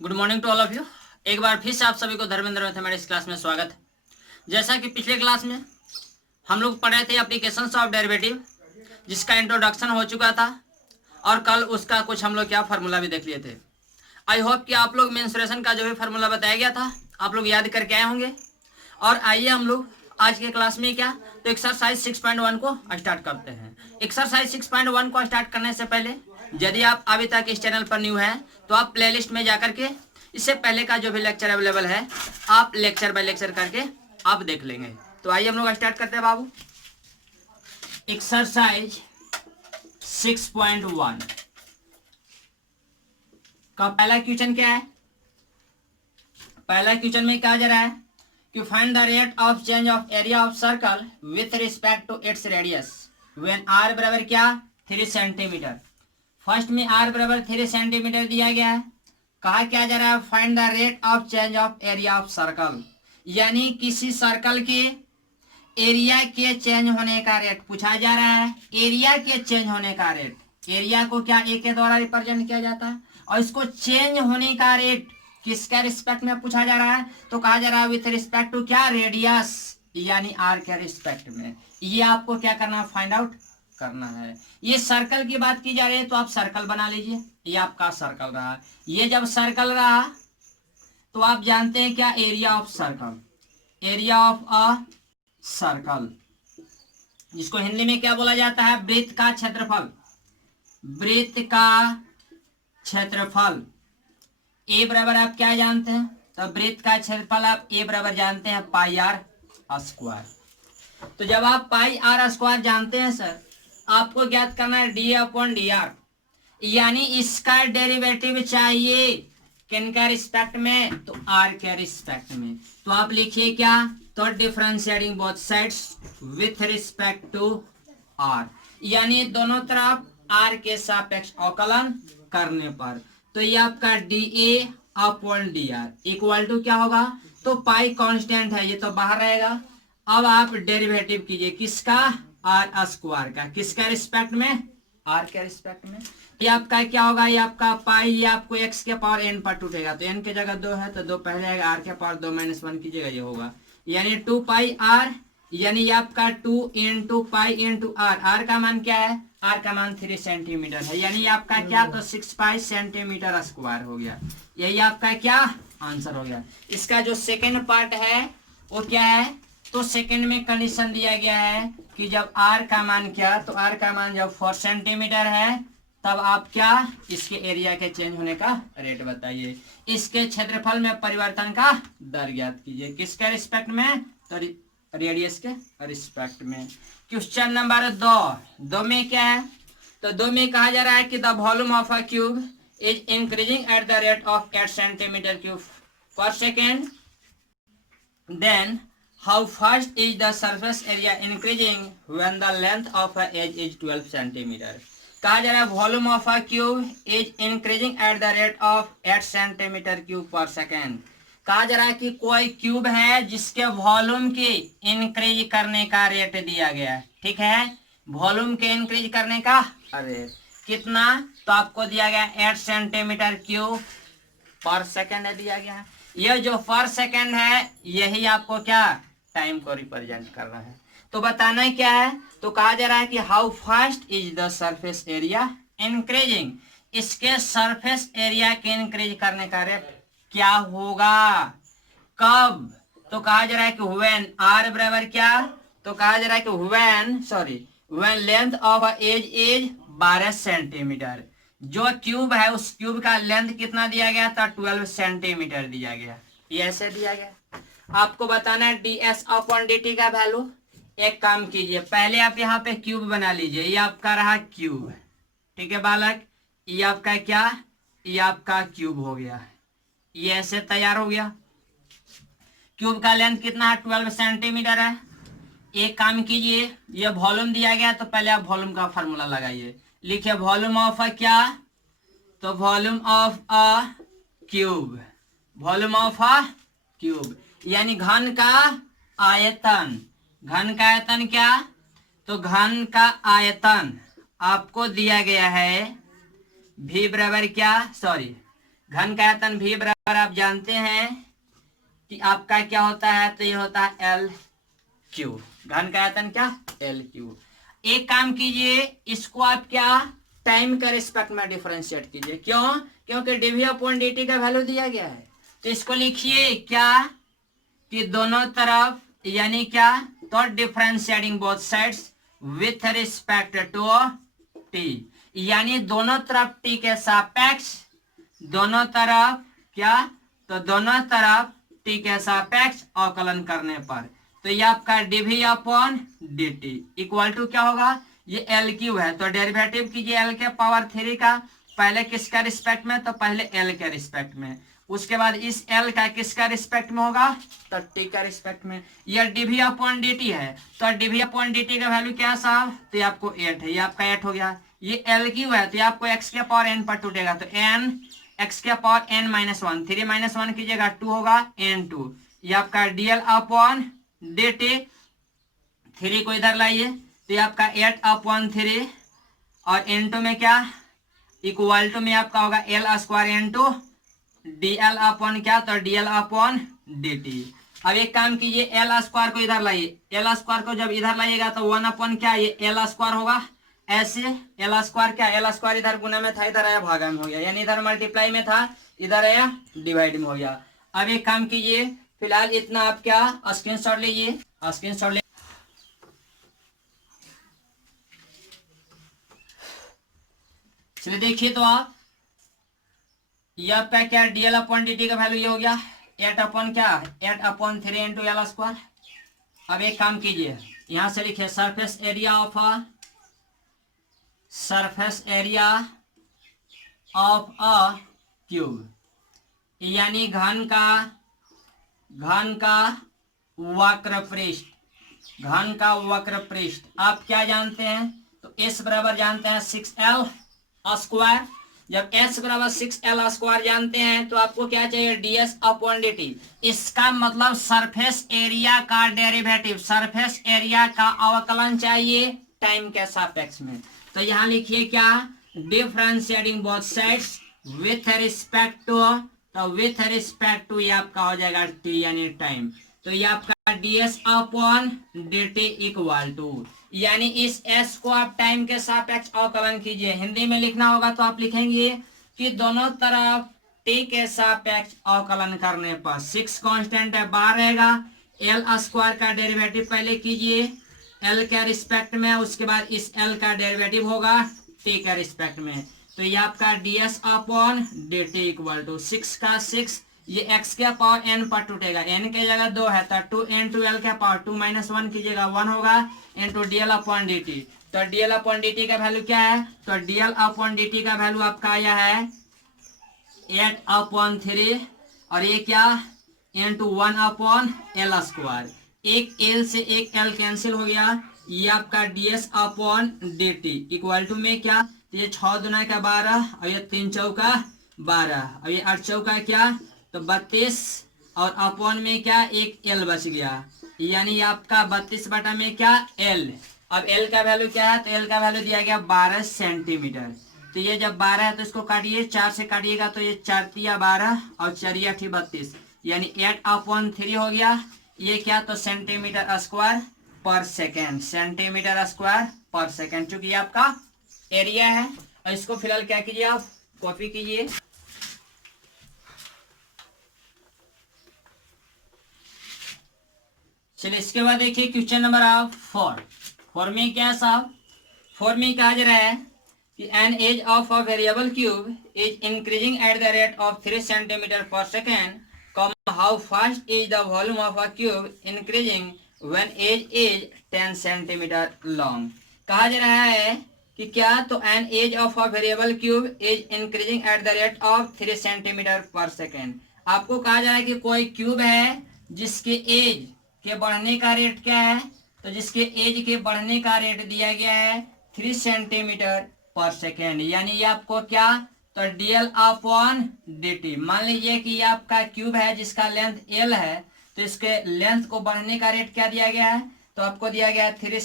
Good morning to all of you. एक बार फिर से आप सभी को धर्मेंद्र मैथमेटिक्स क्लास में स्वागत है। जैसा कि पिछले क्लास में हम लोग पढ़े थे एप्लीकेशंस ऑफ डेरिवेटिव, जिसका इंट्रोडक्शन हो चुका था, और कल उसका कुछ हम लोग क्या फार्मूला भी देख लिए थे। आई होप कि आप लोग मेंसुरेशन का जो भी फार्मूला बताया गया था आप लोग याद करके आए होंगे। और आइए हम लोग आज के क्लास में क्या तो एक्सरसाइज 6.1 को स्टार्ट करते हैं। एक्सरसाइज 6.1 को स्टार्ट करने से पहले यदि आप अभी तक इस चैनल पर न्यू हैं तो आप प्लेलिस्ट में जाकर के इससे पहले का जो भी लेक्चर अवेलेबल है आप लेक्चर बाय लेक्चर करके आप देख लेंगे। तो आइए हम लोग स्टार्ट करते हैं बाबू। एक्सरसाइज 6.1 का पहला क्वेश्चन क्या है। पहला क्वेश्चन में क्या जा रहा है कि find the rate of change of area of circle with respect to its radius when r बराबर क्या 3 सेंटीमीटर। फर्स्ट में आर बराबर 3 सेंटीमीटर दिया गया है। कहा क्या जा रहा है find the rate of change of area of circle, यानी किसी सर्कल के एरिया के चेंज होने का रेट पूछा जा रहा है। एरिया के चेंज होने का रेट, एरिया को क्या ए के द्वारा रिप्रेजेंट किया जाता है और इसको चेंज होने का रेट किसका रिस्पेक्ट में पूछा जा रहा है। तो कहा जा रहा है विथ रिस्पेक्ट टू क्या रेडियस, यानी आर के रिस्पेक्ट में। ये आपको क्या करना है फाइंड आउट करना है। ये सर्कल की बात की जा रही है तो आप सर्कल बना लीजिए। ये आपका सर्कल रहा, ये जब सर्कल रहा तो आप जानते हैं क्या area of circle, area of a circle, जिसको हिंदी में क्या बोला जाता है वृत्त का क्षेत्रफल। वृत्त का क्षेत्रफल ए बराबर आप क्या जानते हैं, तो वृत्त का क्षेत्रफल आप ए बराबर जानते हैं पाई आर स्क्वायर। तो जब आप पाई आर स्क्वायर जानते हैं सर, आपको ज्ञात करना है डी अपॉन डी आर, यानी इसका डेरिवेटिव चाहिए किनका रिस्पेक्ट में, तो आर के रिस्पेक्ट में। तो आप लिखिए क्या, तो differentiating both sides with respect to r, यानी दोनों तरफ आर के सापेक्ष अवकलन करने पर। तो ये आपका d A upon d r equal to क्या होगा, तो पाई कांस्टेंट है ये तो बाहर रहेगा। अब आप डेरिवेटिव कीजिए किसका, आर स्क्वायर का, किसका रिस्पेक्ट में, आर के रिस्पेक्ट में। ये आपका क्या होगा, ये आपका पाई, ये आपको एक्स के पावर एन पर टूटेगा तो एन की जगह 2 है तो 2 पहले आएगा, आर के पावर 2 - 1 कीजिएगा ये होगा, यानी 2 पाई आर, यानी ये आपका 2 into pi into r. R का मान क्या है, आर का मान 3 सेंटीमीटर है, यानी आपका क्या तो 6 पाई सेंटीमीटर स्क्वायर हो गया। यही आपका क्या आंसर हो गया। इसका जो सेकेंड पार्ट है वो क्या है, तो सेकेंड में कंडीशन दिया गया है कि जब आर का मान क्या, तो आर का मान जब 4 सेंटीमीटर है तब आप क्या इसके एरिया के चेंज होने का रेट बताइए। इसके क्षेत्रफल में परिवर्तन का दर ज्ञात कीजिए, किसके रिस्पेक्ट में, तो रेडियस के रिस्पेक्ट में। क्वेश्चन नंबर 2 में क्या है, तो 2 में कहा जा रहा है कि the volume of a cube is increasing at the rate of 8 centimetre cube per second, then how fast is the surface area increasing when the length of a edge is 12 centimeter। कहा जा रहा है volume of a cube is increasing at the rate of 8 centimetre cube per second. कहा जा रहा है कि कोई क्यूब है जिसके वॉल्यूम के इंक्रीज करने का रेट दिया गया है, ठीक है, वॉल्यूम के इंक्रीज करने का रेट कितना, तो आपको दिया गया 8 सेंटीमीटर क्यूब पर सेकेंड दिया गया। यह जो पर सेकेंड है यही आपको क्या टाइम को रिप्रेजेंट कर रहा है। तो बताना क्या है, तो कहा जा रहा है कि how fast is the surface area increasing, इसके सरफेस एरिया के इंक्रीज करने का रेट क्या होगा, कब, तो कहा जा रहा है कि व्हेन आर बराबर क्या, तो कहा जा रहा है कि when length of a edge is 12 centimetre. जो क्यूब है उस क्यूब का लेंथ कितना दिया गया था, 12 सेंटीमीटर दिया गया, ये ऐसे दिया गया। आपको बताना है D S upon D T का वैल्यू। एक काम कीजिए, पहले आप यहाँ पे क्यूब बना लीजिए, ये आपका रहा क्यूब, ठीक है बालक, ये आपका क्या, ये आपका क्यूब हो गया, ये ऐसे तैयार हो गया। क्यूब का लेंथ कितना है 12 सेंटीमीटर है। एक काम कीजिए, ये वॉल्यूम दिया गया तो पहले आप वॉल्यूम का फॉर्मूला लगाइए, लिखिए वॉल्यूम ऑफ अ क्या, तो volume of a cube, volume of a cube यानी घन का आयतन। घन का आयतन क्या, तो घन का आयतन आपको दिया गया है v बराबर क्या, घन का आयतन V बराबर आप जानते हैं कि आपका क्या होता है, तो ये होता है L क्यू। घन का आयतन क्या, L क्यू। एक काम कीजिए, इसको आप क्या टाइम के रिस्पेक्ट में डिफरेंशिएट कीजिए। क्यों, क्योंकि डीवी अपॉन dt का वैल्यू दिया गया है। तो इसको लिखिए क्या कि दोनों तरफ, यानी क्या, तो differentiating both sides with respect to t, यानी दोनों तरफ t के सापेक्ष, दोनों तरफ क्या, तो दोनों तरफ t के सापेक्ष अवकलन करने पर, तो ये आपका dv upon dt equal to क्या होगा, ये L क्यू है। तो डेरिवेटिव कीजिए L के पावर 3 का, पहले किसका रिस्पेक्ट में, तो पहले L के रिस्पेक्ट में, उसके बाद इस L का किसका रिस्पेक्ट में होगा, तो t का रिस्पेक्ट में। यह dv अपॉन dt है, तो dv अपॉन dt का वैल्यू क्या है साहब, तो ये आपको 8 है, ये आपका 8 हो गया। ये L क्यू है, तो ये आपको x के पावर n पर टूटेगा, तो n x के power n minus one, 3 minus one कीजिएगा 2 होगा n2। ये आपका dl अपॉन dt, 3 को इधर लाइए, तो ये आपका 8 अपॉन 3 और n2 में क्या, इक्वल टू में आपका होगा l square n2 dl upon क्या, तो dl अपॉन dt। अब एक काम कीजिए, l स्क्वायर को इधर लाइए, l स्क्वायर को जब इधर लाइएगा तो 1 अपॉन क्या, ये l स्क्वायर होगा, ऐसे l स्क्वायर क्या, l स्क्वायर इधर गुना में था, इधर आया भागा में हो गया, यानी इधर मल्टीप्लाई में था, इधर आया डिवाइड में हो गया। अब एक काम कीजिए, फिलहाल इतना आप क्या स्क्रीनशॉट लीजिए, स्क्रीनशॉट ले, चलिए देखिए तो आप, ये आपका क्या dl अपॉन dt का वैल्यू ये हो गया 8 अपॉन क्या, 8 अपॉन 3 इंटू एल स्क्वायर। अब एक काम कीजिए, यहां से लिखिए surface area of a cube, यानी घन का वक्र पृष्ठ, घन का वक्र पृष्ठ आप क्या जानते हैं, तो s बराबर जानते हैं 6l स्क्वायर। जब s बराबर 6l स्क्वायर जानते हैं तो आपको क्या चाहिए, ds अपॉन dt। इसका मतलब सरफेस एरिया का डेरिवेटिव, सरफेस एरिया का अवकलन चाहिए टाइम के सापेक्ष में। तो यहां लिखिए क्या, differentiating both sides with respect to, तो विथ रिस्पेक्ट टू ये आपका हो जाएगा t यानी टाइम। तो ये आपका ds upon dt equal to, यानी इस s को आप टाइम के सापेक्ष अवकलन कीजिए। हिंदी में लिखना होगा तो आप लिखेंगे कि दोनों तरफ t के सापेक्ष अवकलन करने पर 6 कांस्टेंट है, बाहर रहेगा, l स्क्वायर का डेरिवेटिव पहले कीजिए l के रिस्पेक्ट में, उसके बाद इस l का डेरिवेटिव होगा t के रिस्पेक्ट में। तो ये आपका ds upon dt equal to 6 का 6, ये x के पावर n पर टूटेगा, n के जगह 2 है तो 2 इंटू एल के पावर 2 माइनस 1 कीजिएगा 1 होगा इंटू dl अपॉन dt। तो dl अपॉन dt का वैल्यू क्या है, तो dl अपॉन dt का वैल्यू आपका आया है 8 अपॉन 3 और ये क्या इंटू 1 अपॉन एल स्क्वायर, एक l से एक l कैंसिल हो गया, ये आपका ds upon dt equal to में क्या, तो ये 6 दुना का 12 और ये 3 चौका 12 और ये 8 चौका क्या, तो 32 और अपॉन में क्या एक l बच गया, यानी आपका 32 बटा में क्या l। अब l का वैल्यू क्या है, तो l का वैल्यू दिया गया 12 सेंटीमीटर। तो ये जब 12 है तो इसको काटिए, 4 से काटिएगा तो ये 4 तिया 12 और 4 8 32, यानी 8 अपॉन 3 हो गया, ये क्या, तो सेंटीमीटर स्क्वायर पर सेकेंड, सेंटीमीटर स्क्वायर पर सेकेंड, चूंकि आपका एरिया है। और इसको फिलहाल क्या कीजिए, आप कॉपी कीजिए। चलिए इसके बाद देखिए क्वेश्चन नंबर आप 4 में क्या है साहब, 4 में कहा जा रहा है कि an edge of a variable cube is increasing at the rate of 3 centimetre per second, how fast is the volume of a cube increasing when edge is 10 centimetre long. कहा जा रहा है कि क्या, तो an edge of a variable cube is increasing at the rate of 3 centimetre per second. आपको कहा जा रहा है कि कोई क्यूब है जिसके एज के बढ़ने का रेट क्या है, तो जिसके एज के बढ़ने का रेट दिया गया है 3 सेंटीमीटर पर सेकेंड, यानी ये आपको क्या, तो dl अपॉन dt। मान लीजिए कि ये आपका क्यूब है जिसका लेंथ l है, तो इसके लेंथ को बढ़ने का रेट क्या दिया गया है, तो आपको दिया गया है 3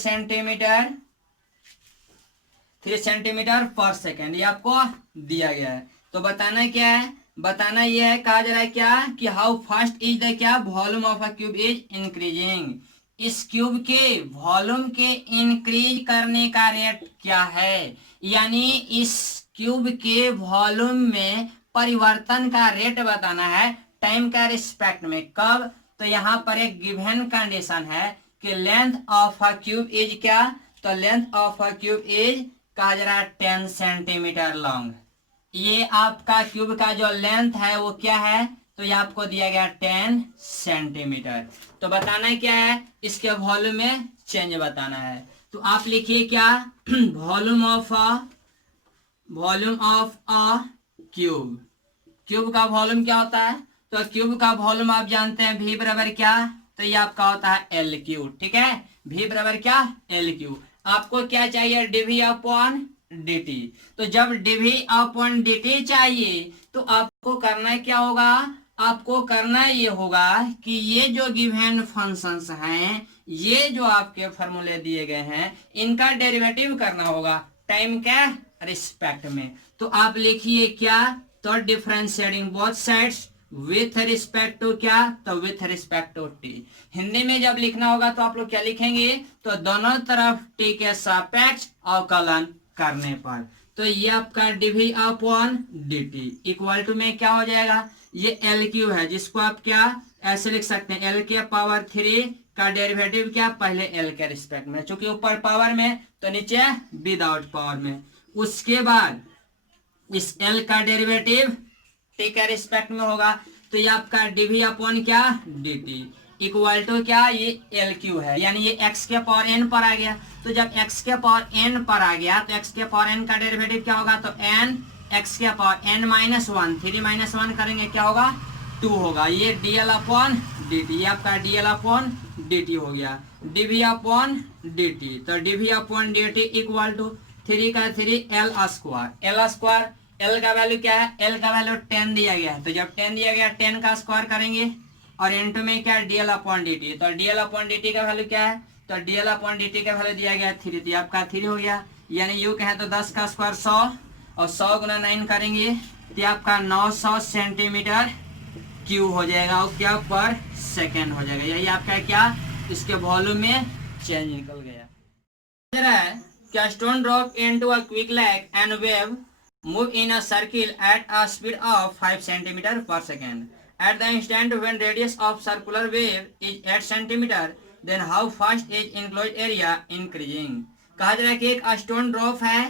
सेंटीमीटर पर सेकेंड, ये आपको दिया गया है। तो बताना क्या है, बताना ये है, कहा जा रहा है क्या कि हाउ फास्ट इज द क्या volume of a cube is increasing, इस क्यूब के वॉल्यूम के इंक्रीज करने का रेट क्या है, यानी इस क्यूब के वॉल्यूम में परिवर्तन का रेट बताना है टाइम का रिस्पेक्ट में। कब? तो यहाँ पर एक गिवन कंडीशन है कि length of a cube is क्या, तो length of a cube is कहा जा रहा है 10 सेंटीमीटर लॉन्ग। ये आपका क्यूब का जो लेंथ है वो क्या है, तो ये आपको दिया गया 10 सेंटीमीटर। तो बताना है क्या है, इसके वॉल्यूम में चेंज बताना है। तो आप लिखिए क्या, volume of a cube. Cube का वॉल्यूम क्या होता है, तो क्यूब का वॉल्यूम आप जानते हैं v बराबर क्या, तो ये आपका होता है एल क्यू। ठीक है, v बराबर क्या, एल क्यू। आपको क्या चाहिए, dv अपॉन dt। तो जब dv अपॉन dt चाहिए तो आपको करना क्या होगा, आपको करना ये होगा कि ये जो गिवन फंक्शंस हैं, ये जो आपके फॉर्मूले दिए गए हैं, इनका डेरिवेटिव करना होगा टाइम के रिस्पेक्ट में। तो आप लिखिए क्या, तो differentiating both sides with respect to क्या, तो with respect to t. Hindi में जब लिखना होगा तो आप लोग क्या लिखेंगे, तो दोनों तरफ टी के सापेक्ष अवकलन करने पर। तो ये आपका dv upon dt equal to में क्या हो जाएगा, ये एल क्यू है जिसको आप क्या ऐसे लिख सकते हैं, एल के पावर 3 का डेरिवेटिव क्या, पहले एल के रिस्पेक्ट में, चूंकि ऊपर पावर में तो नीचे विदाउट पावर में। उसके बाद इस एल का डेरिवेटिव टी के रिस्पेक्ट में होगा, तो ये आपका डीवी अपॉन क्या, dt इक्वल टू क्या, ये एल क्यू है, यानी ये एक्स के पावर एन पर आ गया। तो जब एक्स के पावर एन पर आ गया तो एक्स के पावर एन का डेरिवेटिव क्या होगा, तो एन एक्स के power n minus one, 3 minus 1 करेंगे क्या होगा, 2 होगा। ये डीएल अपॉन dt, ये आपका डीएल अपॉन dt हो गया, डीवी अपॉन dt। तो dv upon dt equal to 3 का 3 l square, l square, l का वैल्यू क्या है, एल का वैल्यू 10 दिया गया है। तो जब 10 दिया गया 10 का स्क्वायर करेंगे और इनटू में क्या, डीएल अपॉन dt। तो डीएल अपॉन dt का वैल्यू क्या है, तो डीएल अपॉन dt का वैल्यू दिया गया 3, तो आपका 3 हो गया। यानी यू कहें तो 10 का स्क्वायर 100 और 100 गुना 9 करेंगे तो आपका 900 सेंटीमीटर क्यूब हो जाएगा, और क्या पर सेकेंड हो जाएगा। यही आपका क्या, इसके वॉल्यूम में चेंज निकल गया। क्या stone drop into a quick lake and wave move in a circle at a speed of 5 centimetre per second. At the instant when radius of circular wave is 8 centimeter, then how fast is enclosed area increasing? कहा जा रहा है कि एक stone drop है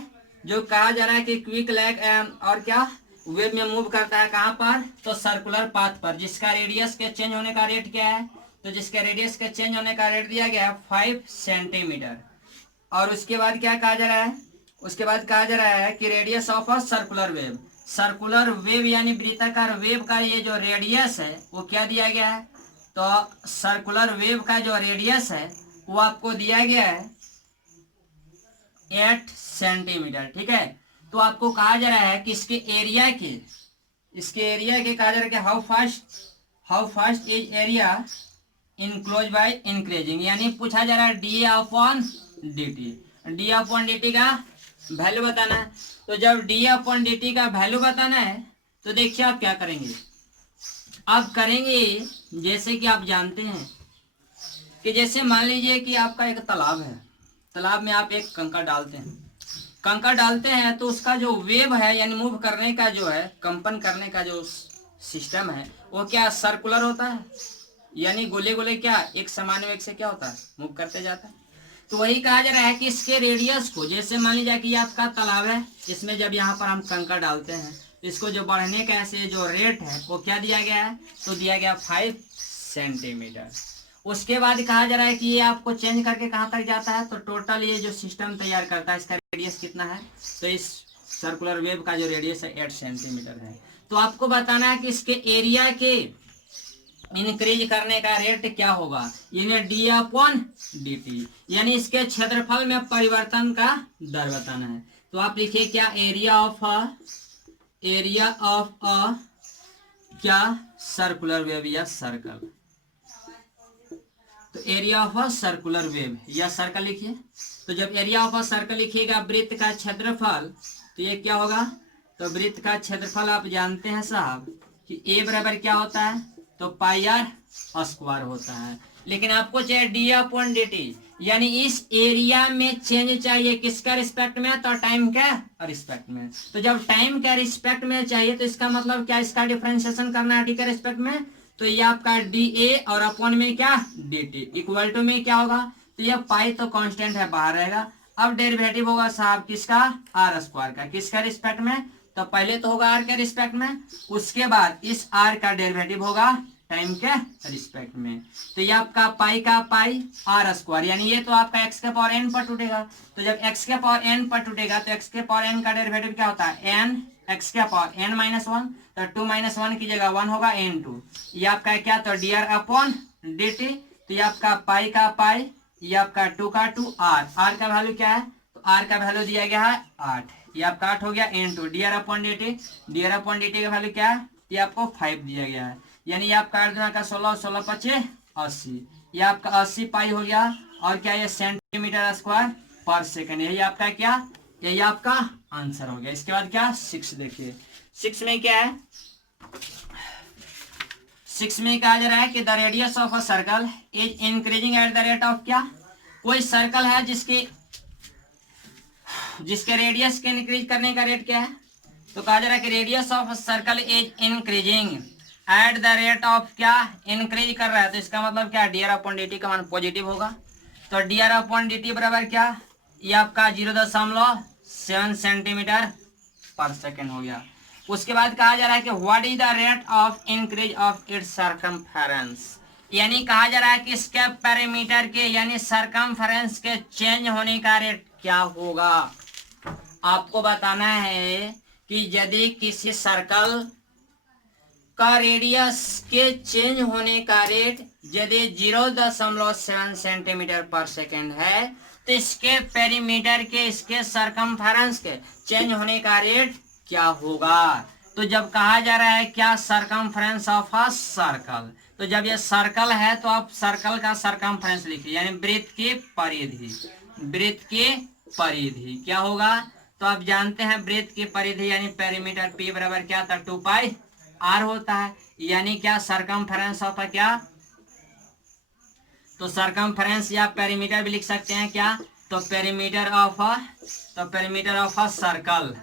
जो कहा जा रहा है कि क्विक लैग और क्या वेव में मूव करता है, कहाँ पर, तो सर्कुलर पाथ पर, जिसका रेडियस के चेंज होने का रेट क्या है, तो जिसके रेडियस के चेंज होने का रेट दिया गया है 5 सेंटीमीटर। और उसके बाद क्या कहा जा रहा है, उसके बाद कहा जा रहा है कि radius of a circular wave, circular wave यानी वृत्ताकार वेव का ये जो रेडियस है वो क्या दिया गया है, तो सर्कुलर वेव का जो रेडियस है वो आपको दिया गया है 8 सेंटीमीटर। ठीक है, तो आपको कहा जा रहा है कि इसके एरिया के कहा जा रहा है कि how fast is area enclose by increasing, यानी पूछा जा रहा है डी अपॉन dt का वैल्यू बताना है। तो जब डी अपॉन dt का वैल्यू बताना है तो देखिए आप क्या करेंगे, आप करेंगे जैसे कि आप जानते हैं कि जैसे मान लीजिए कि आपका एक तालाब है, तालाब में आप एक कंकड़ डालते हैं तो उसका जो वेव है यानी मूव करने का जो है, कंपन करने का जो सिस्टम है वो क्या सर्कुलर होता है, यानी गोले गोले क्या एक समान वेग से क्या होता है, मूव करते जाता है। तो वही कहा जा रहा है कि इसके रेडियस को, जैसे मान लीजिए कि आपका तालाब है, इसमें जब यहाँ पर हम कंकड़ डालते हैं तो इसको जो बढ़ने का ऐसे जो रेट है वो क्या दिया गया है, तो दिया गया 5 सेंटीमीटर। उसके बाद कहा जा रहा है कि ये आपको चेंज करके कहाँ तक जाता है, तो टोटल ये जो सिस्टम तैयार करता है इसका रेडियस कितना है, तो इस सर्कुलर वेव का जो रेडियस है 8 सेंटीमीटर है। तो आपको बताना है कि इसके एरिया के इंक्रीज करने का रेट क्या होगा, यानी डी अपॉन dt, यानी इसके क्षेत्रफल में परिवर्तन का दर बताना है। तो आप लिखिए क्या, एरिया ऑफ अ क्या सर्कुलर वेव या सर्कल, तो area of a circular wave या सर्कल लिखिए। तो जब एरिया ऑफ अ सर्कल लिखिएगा वृत्त का क्षेत्रफल, तो ये क्या होगा, तो वृत्त का क्षेत्रफल आप जानते हैं साहब कि ए बराबर क्या होता है, तो पाई आर स्क्वायर होता है। लेकिन आपको चाहिए डी अपॉन डी टी, यानी इस एरिया में चेंज चाहिए किसका रिस्पेक्ट में, तो टाइम के रिस्पेक्ट में। तो जब टाइम के रिस्पेक्ट में चाहिए तो इसका मतलब क्या, इसका डिफरेंशिएशन करना है टी के रिस्पेक्ट में। तो ये आपका डी ए और अपॉन में क्या डी टी इक्वल टू में क्या होगा, तो ये पाई तो कांस्टेंट है बाहर रहेगा। अब डेरिवेटिव होगा साहब किसका, आर स्क्वायर का, किसका रिस्पेक्ट में, तो पहले तो होगा आर के रिस्पेक्ट में, उसके बाद इस आर का डेरिवेटिव होगा टाइम के रिस्पेक्ट में। तो ये आपका पाई का पाई आर स्क्वायर, यानी ये तो आपका एक्स के पावर एन पर टूटेगा। तो जब एक्स के पावर एन पर टूटेगा तो एक्स के पावर एन का डेरिवेटिव क्या होता है, एन एक्स के पावर एन माइनस वन, तो टू माइनस वन की जगह वन होगा एन टू। ये आपका क्या, तो D R upon D T. तो ये आपका पाई का पाई, ये आपका टू का टू, आर आर का वैल्यू क्या है, तो आर का वैल्यू दिया गया है 8, ये आपका 8 हो गया into D R upon D T. D R upon D T का वैल्यू क्या है, ये आपको 5 दिया गया है, यानी ये आपका 8 का 16, 16 पचे 80, ये आपका 80 पाई हो गया। और क्या, ये सेंटीमीटर स्क्वायर पर सेकंड, यही आपका क्या, यही आपका आंसर हो गया। इसके बाद क्या 6 देखिए, 6 में क्या है, 6 में कहा जा रहा है कि the radius of a circle is increasing at the rate of क्या, कोई सर्कल है जिसके रेडियस के इंक्रीज करने का रेट क्या है, तो कहा जा रहा है कि radius of circle is increasing at the rate of क्या, इंक्रीज कर रहा है। तो इसका मतलब क्या, D R upon D T का मान पॉजिटिव होगा। तो D R upon D T बराबर क्या, ये आपका 0.7 सेंटीमीटर पर सेकेंड हो गया। उसके बाद कहा जा रहा है कि what is the rate of increase of its circumference, यानी कहा जा रहा है कि इसके पेरीमीटर के यानी सरकमफेरेंस के चेंज होने का रेट क्या होगा। आपको बताना है कि यदि किसी सर्कल का रेडियस के चेंज होने का रेट यदि 0.7 सेंटीमीटर पर सेकेंड है तो इसके पेरीमीटर के, इसके सरकमफेरेंस के चेंज होने का रेट क्या होगा। तो जब कहा जा रहा है क्या, सरकमफेरेंस ऑफ अ सर्कल, तो जब ये सर्कल है तो आप सर्कल का सरकमफेरेंस लिखिए, यानी वृत्त की परिधि, वृत्त की परिधि क्या होगा, तो आप जानते हैं वृत्त की परिधि यानी पेरीमीटर पी बराबर क्या था, 2 पाई आर होता है, यानी क्या सर्कमफेरेंस ऑफ क्या, तो सर्कमफेरेंस या पेरीमीटर भी लिख सकते हैं क्या, तो पेरीमीटर ऑफ अ सर्कल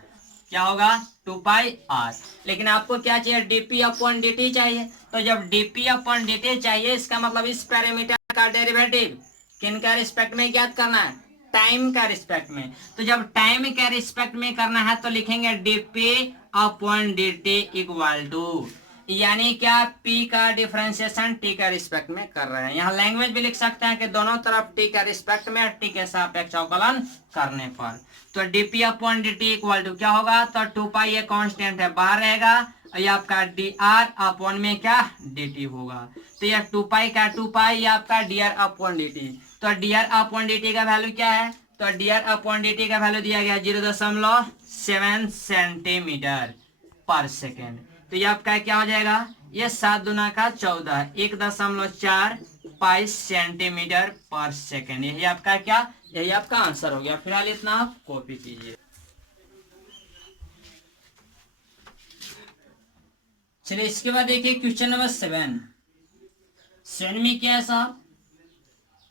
क्या होगा 2 पाई आर। लेकिन आपको क्या चाहिए, डीपी अपॉन डी चाहिए। तो जब डीपी अपॉन डी चाहिए इसका मतलब इस पेरीमीटर का डेरिवेटिव किन का रिस्पेक्ट में ज्ञात करना है, टाइम का रिस्पेक्ट में। तो जब टाइम के रिस्पेक्ट में करना है तो लिखेंगे dp upon D t equal to, यानी क्या p का डिफरेंशिएशन t का रिस्पेक्ट में कर रहे हैं। यहाँ लैंग्वेज भी लिख सकते हैं कि दोनों तरफ t का रिस्पेक्ट में t के सापेक्ष अवकलन करने पर। तो dp upon dt equal to क्या होगा, तो 2 पाई ये कांस्टेंट है बाहर रहेगा, ये आपका dr अपॉन में क्या dt होगा। तो ये 2 पाई का 2 पाई ये आपका dr अपॉन dt। तो dr अपॉन dt का वैल्यू क्या है, तो dr अपॉन dt का वैल्यू दिया गया 0.7 सेंटीमीटर पर सेकेंड। तो ये आपका क्या हो जाएगा, ये 7 दूना का 14 1.4 पाई सेंटीमीटर पर सेकेंड, यही आपका क्या, यही आपका आंसर हो गया। फिलहाल इतना आप कॉपी कीजिए। चलिए इसके बाद देखिए क्वेश्चन नंबर 7 में क्या है साहब,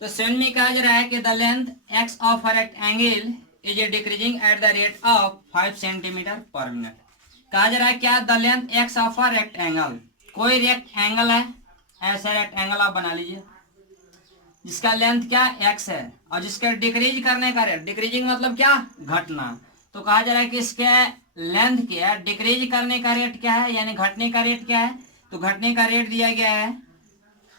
तो 7 में कहा जा रहा है कि the length x of a rectangle is decreasing eight the rate of 5 centimetre पर मिनट। कहा जा रहा है क्या, the length x of a rectangle, कोई रेक्टेंगल है, ऐसा रेक्टेंगल आप बना लीजिए जिसका लेंथ क्या एक्स है और जिसका डिक्रीज करने का रेट, डिक्रीजिंग मतलब क्या घटना। तो कहा जा रहा है कि इसके लेंथ क्या है, डिक्रीज करने का रेट क्या है, यानी घटने का रेट क्या है, तो घटने का रेट दिया गया है,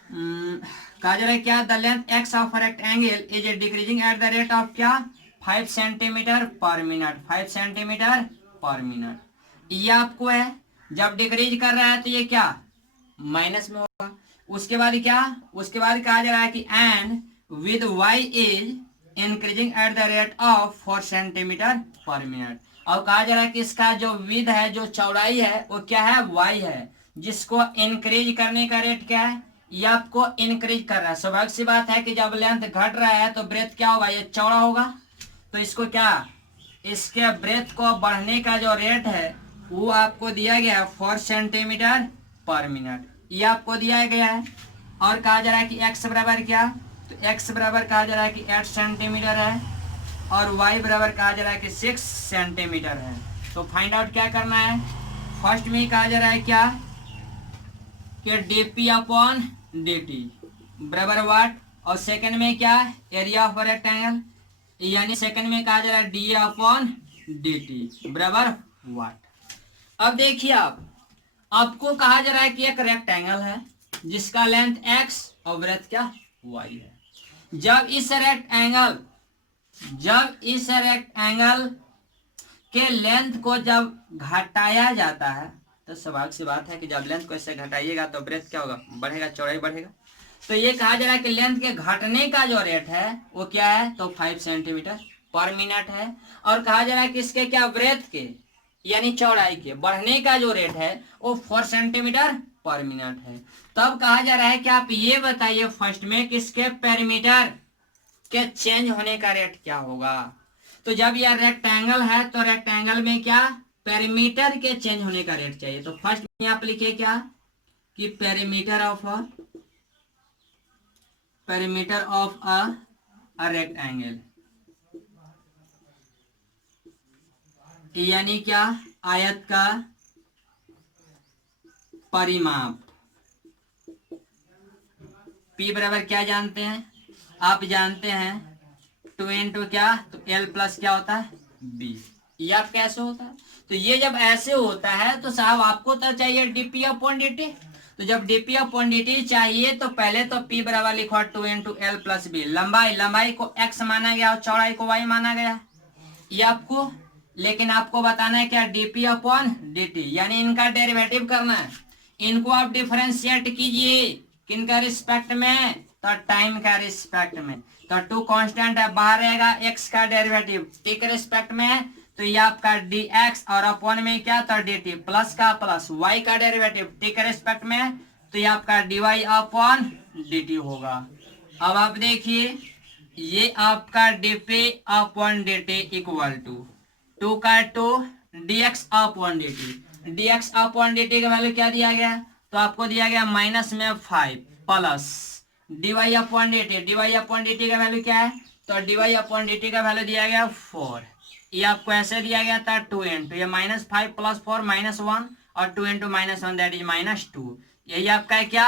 कहा जा रहा है क्या, the length x of rectangle is decreasing eight the rate of क्या 5 सेंटीमीटर पर मिनट, 5 सेंटीमीटर पर मिनट। ये आपको है जब डिक्रीज कर रहा है तो ये क्या माइनस में होगा। उसके बाद क्या, उसके बाद कहा जा रहा है कि and with y is increasing at the rate of 4 centimetre पर मिनट। और कहा जा रहा है कि इसका जो विद है, जो चौड़ाई है वो क्या है y है, जिसको इंक्रीज करने का रेट क्या है, ये आपको इंक्रीज कर रहा है। स्वाभाविक सी बात है कि जब लेंथ घट रहा है तो ब्रेथ क्या होगा, ये चौड़ा होगा। तो इसको क्या, इसके ब्रेथ को बढ़ने का जो रेट है वो आपको दिया गया है 4 सेंटीमीटर पर मिनट, ये आपको दिया गया है। और कहा जा रहा है कि x बराबर क्या, तो x बराबर कहा जा रहा है कि 8 सेंटीमीटर है और y बराबर कहा जा रहा है कि 6 सेंटीमीटर है। तो फाइंड आउट क्या करना है, फर्स्ट में कहा जा रहा है क्या कि dp अपॉन dt बराबर वाट, और सेकंड में क्या एरिया ऑफ रेक्टेंगल, यानी सेकंड में कहा जा रहा है dA अपॉन dt बराबर वाट। अब देखिए आपको कहा जा रहा है कि एक रेक्टेंगल है जिसका लेंथ x और ब्रेथ क्या y है। जब इस रेक्टेंगल के लेंथ को जब घटाया जाता है तो स्वाभाविक सी बात है कि जब लेंथ को इससे घटाइएगा तो ब्रेथ क्या होगा, बढ़ेगा, चौड़ाई बढ़ेगा। तो ये कहा जा रहा है कि लेंथ के घटने का जो रेट है वो क्या है, तो 5 सेंटीमीटर पर मिनट है। और कहा जा रहा है कि इसके क्या ब्रेथ के यानी चौड़ाई के बढ़ने का जो रेट है वो 4 सेंटीमीटर पर मिनट है। तब कहा जा रहा है कि आप ये बताइए फर्स्ट में कि इसके पेरीमीटर के चेंज होने का रेट क्या होगा। तो जब यह रेक्टेंगल है तो रेक्टेंगल में क्या पेरीमीटर के चेंज होने का रेट चाहिए। तो फर्स्ट में आप लिखिए क्या कि पेरीमीटर ऑफ अ रेक्टेंगल, यानी क्या आयत का परिमाप। P बराबर क्या जानते हैं, आप जानते हैं 2 इंटू क्या, तो L प्लस क्या होता है B। ये आप कैसे होता है, तो ये जब ऐसे होता है तो साहब आपको तो चाहिए dP अपॉन dt। तो जब dP अपॉन dt चाहिए तो पहले तो P बराबर लिखो 2 इंटू L प्लस B। लंबाई को x माना गया और चौड़ाई को y माना गया, ये आपको, लेकिन आपको बताना है क्या dP अपॉन dt, यानी इनका डेरिवेटिव करना है। इनको आप डिफरेंशिएट कीजिए किनका रिस्पेक्ट में, तो टाइम का रिस्पेक्ट में। तो 2 कांस्टेंट है, बाहर रहेगा x का डेरिवेटिव t के रिस्पेक्ट में, तो ये आपका dx और अपॉन में क्या, तो dt प्लस का प्लस y का डेरिवेटिव t के रिस्पेक्ट में, तो ये आपका dy अपॉन dt होगा। अब आप देखिए ये आपका dp upon dt equal to 2 का 2 dx upon dt, dx upon dt का वैल्यू क्या दिया गया, तो आपको दिया गया माइनस में 5 प्लस dy अपॉन dt का वैल्यू क्या है, तो dy अपॉन dt का वैल्यू दिया गया 4। ये आपको ऐसे दिया गया था 2 इंटू ये -5 प्लस 4 -1 और 2 इंटू -1 दैट इज -2। यही आपका है क्या,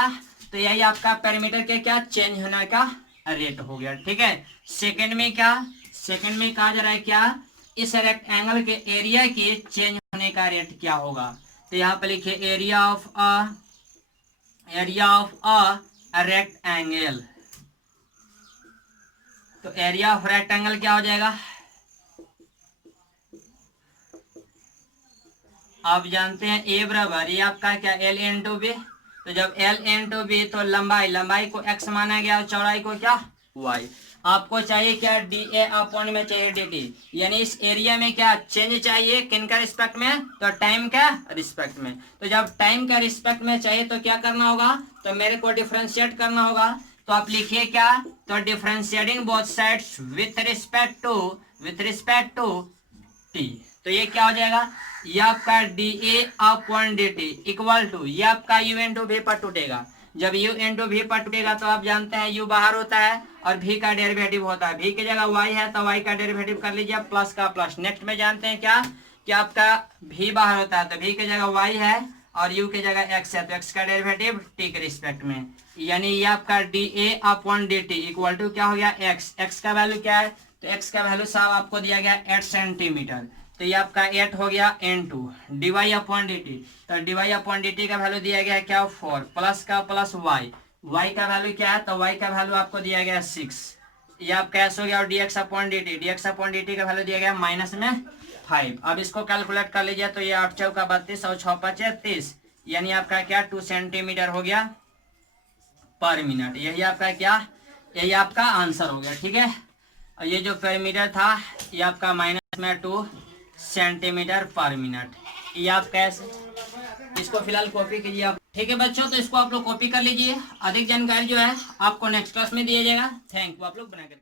तो यही आपका पेरीमीटर के क्या चेंज होने का रेट हो गया। ठीक है, सेकंड में कहा जा रहा है क्या, इस रेक्टेंगल के एरिया के चेंज होने का रेट क्या होगा। तो यहाँ पे लिखिए एरिया ऑफ अ रेक्टेंगल। तो एरिया ऑफ रेक्टेंगल क्या हो जाएगा, आप जानते हैं ए बराबर ये आपका क्या L इंटू बी। तो जब L इंटू बी तो लंबाई को x माना गया और चौड़ाई को क्या y। आपको चाहिए क्या dA अपॉन में चाहिए dt, यानी इस एरिया में क्या चेंज चाहिए किनका रिस्पेक्ट में, तो टाइम का रिस्पेक्ट में। तो जब टाइम का रिस्पेक्ट में चाहिए तो क्या करना होगा, तो मेरे को डिफरेंशिएट करना होगा। तो आप लिखिए क्या, तो differentiating both sides with respect to t। तो ये क्या हो जाएगा, ये आपका dA upon dt equal to ये आपका u इंटू v पर टूटेगा। जब u इंटू v पर टूटेगा तो आप जानते हैं u बाहर होता है और v का डेरिवेटिव होता है। v की जगह y है तो y का डेरिवेटिव कर लीजिए प्लस का प्लस। नेक्स्ट में जानते हैं क्या कि आपका v बाहर होता है तो v की जगह y है और u की जगह x है तो x का डेरिवेटिव t के रिस्पेक्ट में, यानी ये आपका dA upon dt equal to क्या हो गया x का वैल्यू क्या है, तो x का वैल्यू साहब आपको दिया गया 8 सेंटीमीटर। तो ये आपका 8 हो गया इंटू dy अपॉन dt। तो dy अपॉन dt का वैल्यू दिया गया क्या 4 प्लस का प्लस y का वैल्यू क्या है, तो y का वैल्यू आपको दिया गया 6। ये आपका कैसे हो गया, और dx अपॉन dt का वैल्यू दिया गया माइनस में 5। अब इसको कैलकुलेट कर लीजिए तो ये 8 चौका 32 और 6 5 30, यानी आपका क्या 2 सेंटीमीटर हो गया पर मिनट। यही आपका क्या, यही आपका आंसर हो गया। ठीक है, और ये जो पेरीमीटर था ये आपका माइनस में 2 सेंटीमीटर पर मिनट। ये आप कैसे, इसको फिलहाल कॉपी कीजिए आप। ठीक है बच्चों, तो इसको आप लोग कॉपी कर लीजिए। अधिक जानकारी जो है आपको नेक्स्ट क्लास में दिया जाएगा। थैंक यू, आप लोग बना कर